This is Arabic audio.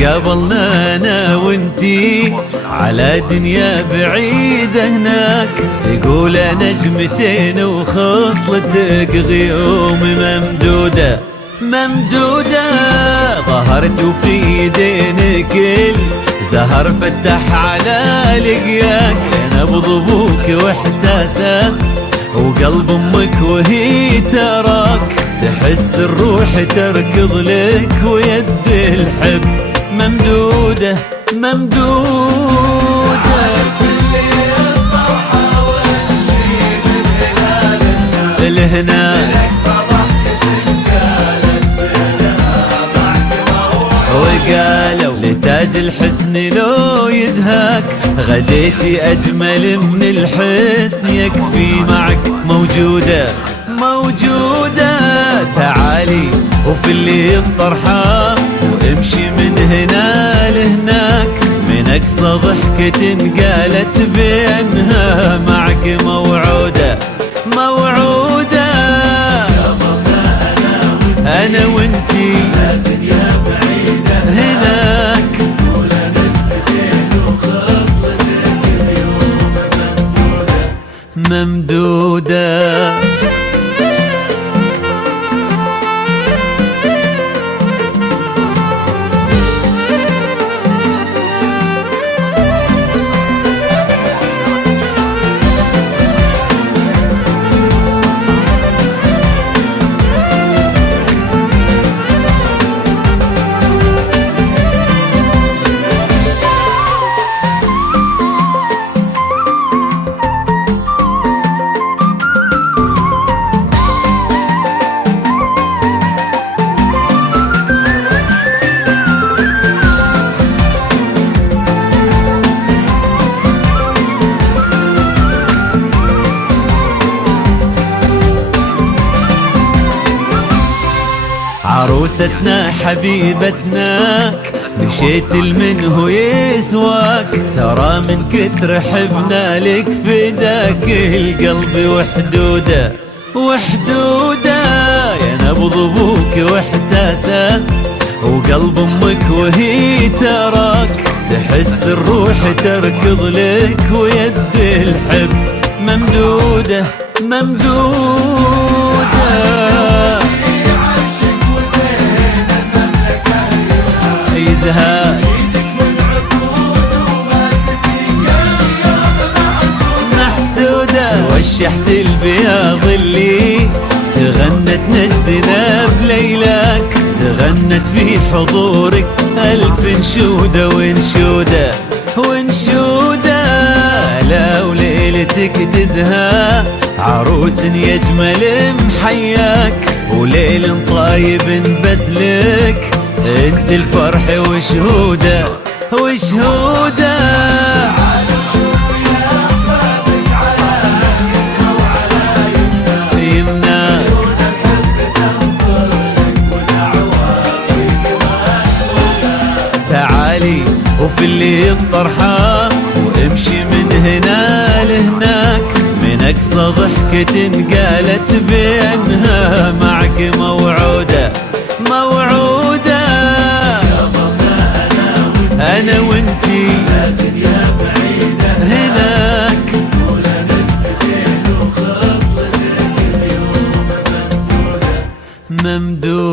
تقابلنا انا وانتي على دنيا بعيدة هناك، تقول نجمتين وخصلتك غيوم ممدودة ممدودة. ظهرت وفي يدينك الزهر فتح على لقياك، نبض ابوك واحساسه وقلب امك وهي تراك، تحس الروح تركض لك ويد الحب ممدودة ممدودة. الهنا وقالوا لتاج الحسن لو يزهاك، غديتي أجمل من الحسن يكفي معك موجودة موجودة. تعالي وفي اللي الطرحة وامشي من هنا لهناك، من أقصى ضحكة قالت بأنها معك موعودة موعودة. أنا وانتي هناك ممدودة. عروستنا حبيبتنا مشيت المنه يسواك، ترى من كتر حبنا لك فداك القلب وحدوده وحدوده. يا نبض ابوك واحساسه وقلب امك وهي تراك، تحس الروح تركض لك ويد الحب ممدوده ممدوده. يزهاك محسودة، وشحت البياض اللي تغنت نجدنا بليلاك، تغنت في حضورك ألف انشودة وانشودة وانشودة. لا وليلتك تزهى عروس يجمل محياك، وليل طايب بس لك انت الفرح وشهوده وشهوده. يمناك تعالي وفي اللي الطرحة وامشي من هنا لهناك، من أقصى ضحكة قالت بأنها معك موعودة موعودة. أنا وانتي هناك ممدود.